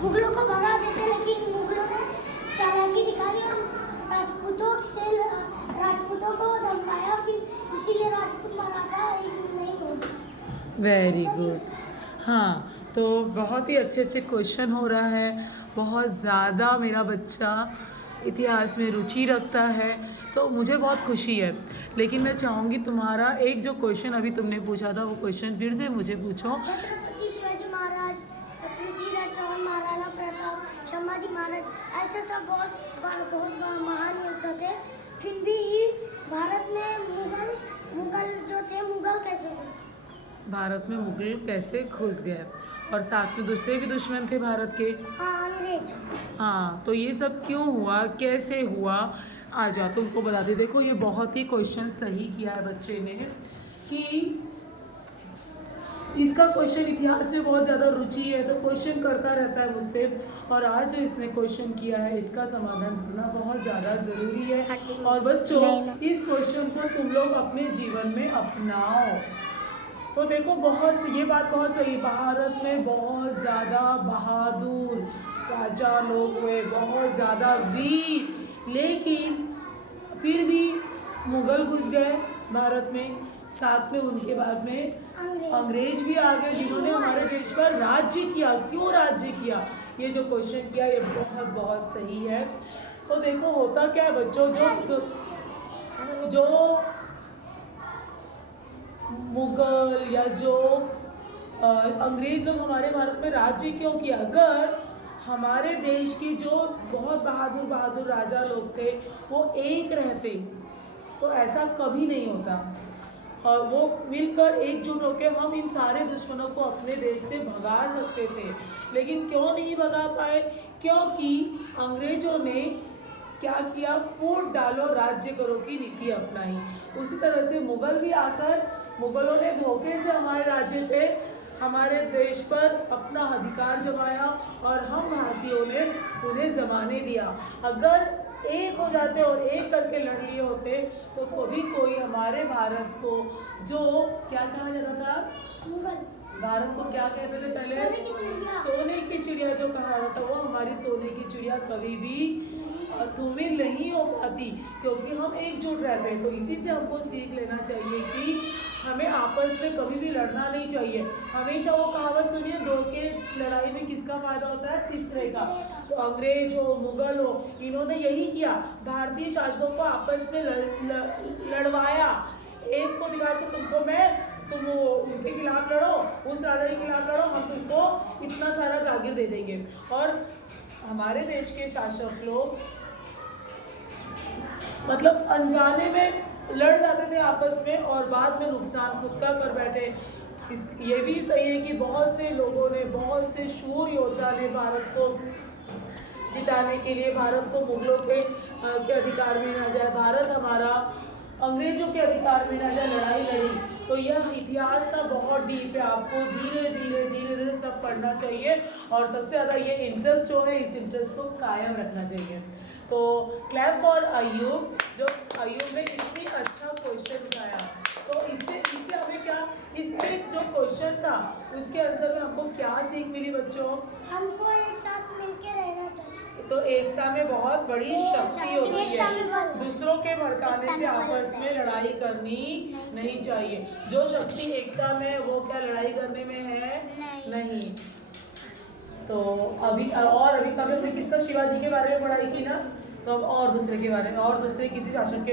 मुगलों को भगा देते, लेकिन मुगलों ने चालाकी दिखाई और राजपूतों को धमकाया, फिर इसीलिए राजपूत मराठा एक नहीं हो। Very good. हाँ, तो बहुत ही अच्छे अच्छे क्वेश्चन हो रहा है। बहुत ज़्यादा मेरा बच्चा इतिहास में रुचि रखता है, तो मुझे बहुत खुशी है। लेकिन मैं चाहूँगी तुम्हारा एक जो क्वेश्चन अभी तुमने पूछा था वो क्वेश्चन फिर से मुझे पूछो। छत्रपति शिवाजी महाराज, पृथ्वीराज चौहान, महाराणा प्रताप, संभाजी महाराज, ऐसे सब बहुत महान योद्धा थे। फिर भी भारत में मुगल जो थे, मुगल कैसे घुसे? भारत में मुगल कैसे घुस गए और साथ में दूसरे भी दुश्मन थे भारत के। हाँ, अंग्रेज। हाँ, तो ये सब क्यों हुआ, कैसे हुआ, आ जा तुमको बताते। देखो ये बहुत ही क्वेश्चन सही किया है बच्चे ने कि इसका क्वेश्चन इतिहास में बहुत ज़्यादा रुचि है, तो क्वेश्चन करता रहता है मुझसे। और आज जो इसने क्वेश्चन किया है इसका समाधान करना बहुत ज़्यादा ज़रूरी है। और बच्चों इस क्वेश्चन को तुम लोग अपने जीवन में अपनाओ। तो देखो ये बात बहुत सही। भारत में बहुत ज़्यादा बहादुर राजा लोग हुए, बहुत ज़्यादा वीर, लेकिन फिर भी मुगल घुस गए भारत में। साथ में उनके बाद में अंग्रेज भी आ गए, जिन्होंने हमारे देश पर राज्य किया। क्यों राज्य किया, ये जो क्वेश्चन किया ये बहुत बहुत सही है। तो देखो होता क्या है बच्चों, जो मुगल या जो अंग्रेज लोग हमारे भारत में राज्य क्यों किया? अगर हमारे देश की जो बहुत बहादुर राजा लोग थे वो एक रहते तो ऐसा कभी नहीं होता, और वो मिलकर एकजुट होकर हम इन सारे दुश्मनों को अपने देश से भगा सकते थे। लेकिन क्यों नहीं भगा पाए? क्योंकि अंग्रेजों ने क्या किया, फूट डालो राज्य करो की नीति अपनाई। उसी तरह से मुगल भी आकर मुगलों ने धोखे से हमारे राज्य पे, हमारे देश पर अपना अधिकार जमाया और हम भारतीयों ने उन्हें जमाने दिया। अगर एक हो जाते और एक करके लड़ लिए होते तो कभी कोई हमारे भारत को, जो क्या कहा जाता था, मुगल भारत को क्या कहते थे पहले? सोने की चिड़िया जो कहा जाता था, वो हमारी सोने की चिड़िया कभी भी धूमिल नहीं हो पाती, क्योंकि हम एकजुट रहते हैं। तो इसी से हमको सीख लेना चाहिए कि हमें आपस में कभी भी लड़ना नहीं चाहिए। हमेशा वो कहावत सुनिए, दो के लड़ाई में किसका फायदा होता है? तीसरे का। तो अंग्रेज हो, मुगल हो, इन्होंने यही किया, भारतीय शासकों को आपस में लड़वाया। एक को दिखा के तुम उनके खिलाफ लड़ो, उस राजा के खिलाफ लड़ो, हम तुमको इतना सारा जागीर दे देंगे। और हमारे देश के शासक लोग मतलब अनजाने में लड़ जाते थे आपस में और बाद में नुकसान खुद का कर बैठे। ये भी सही है कि बहुत से लोगों ने, बहुत से शूर योद्धा ने भारत को जिताने के लिए, भारत को मुगलों के अधिकार में ना जाए, भारत हमारा अंग्रेजों के अधिकार में ना जाए, लड़ाई लड़ी। तो यह इतिहास था बहुत डीप है, आपको धीरे धीरे सब पढ़ना चाहिए। और सबसे ज़्यादा ये इंटरेस्ट जो है, इस इंटरेस्ट को कायम रखना चाहिए। तो क्लैप फॉर अयूब, जो अयूब ने इतनी अच्छा क्वेश्चन बताया। तो इससे हमें क्या, इसमें जो क्वेश्चन था उसके आंसर में हमको क्या सीख मिली बच्चों? हमको एक साथ मिलके रहना चाहिए। तो एकता में बहुत बड़ी शक्ति होती है। दूसरों के भड़काने से आपस में लड़ाई करनी नहीं चाहिए। जो शक्ति एकता में, वो क्या लड़ाई करने में है? नहीं। तो अभी कभी हमने किसका, शिवाजी के बारे में पढ़ाई की ना, तो अब और दूसरे के बारे में, और दूसरे किसी शासक के